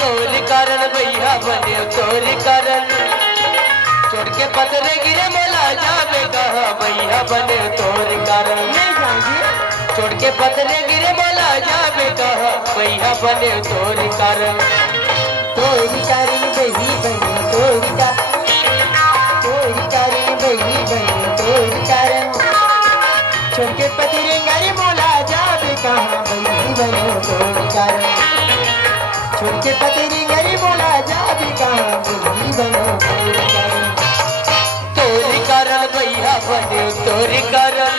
तोरी कारण भैया बने तोरी कारण छोड़ के पतरे गिरे मोला जावे कहा भैया बने तोरी कारण छोड़ के पतरे गिरे मोला जावे कहा भैया बने तोरी कारण बही बने तोरी कारण बही बने तोरी कारण छोड़ के पतरे गिरे मोला जावे कहा बही बने तोरी कारण छोड़ के पतरे गिरे मोला जावे कहा बही बने तोरी कारण भैया बने तोरी कारण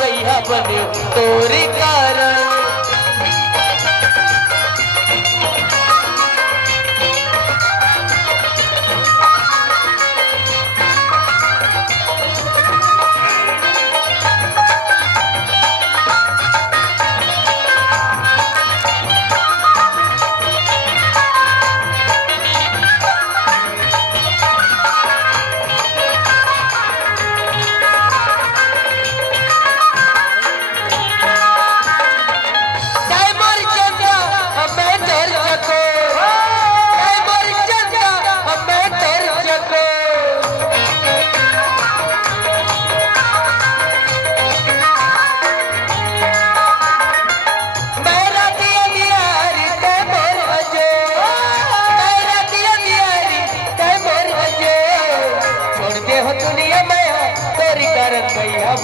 भैया बने तोरी कारण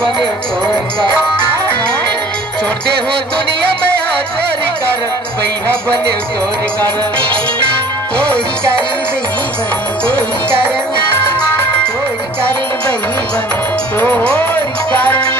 बने छोड़ते हो दुनिया में तोरी कर भैया बने तोरी कारण बही बने तोरी कारण बही बने तोरी कारण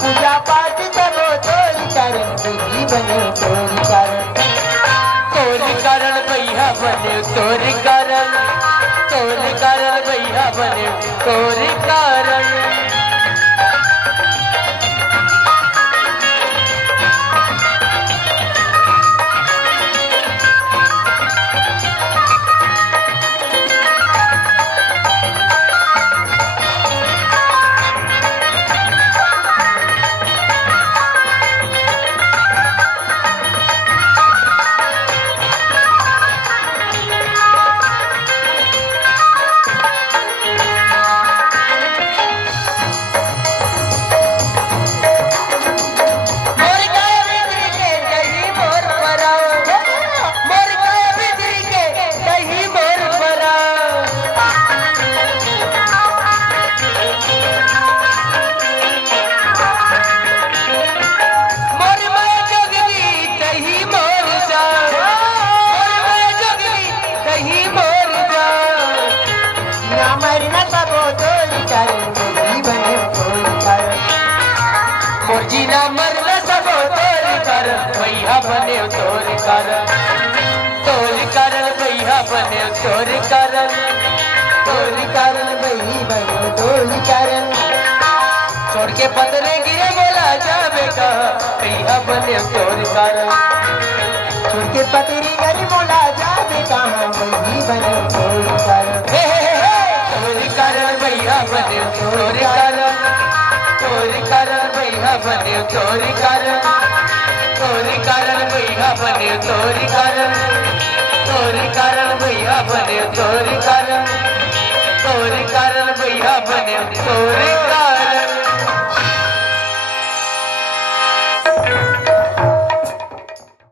पूजा पाठ करो तोरी कारण बही बने तोरी कारण भैया बने तोरी कारण भैया बने तोरी कारण जीना मरना सब तोरी कारण भैया बने तोरी कारण भैया बने तोरी कारण बही बने तोरी कारण छोड़ के पतरे गिरे बोला जावे कहा भैया बने तोरी कारण छोड़ के पतरे गिरे बोला जावे कहा बही बने तोरी कारण भैया बने तोरी कारण भैया बने तोरी कारण भैया बने तोरी कारण भैया बने तोरी कारण भैया बने तोरी कारण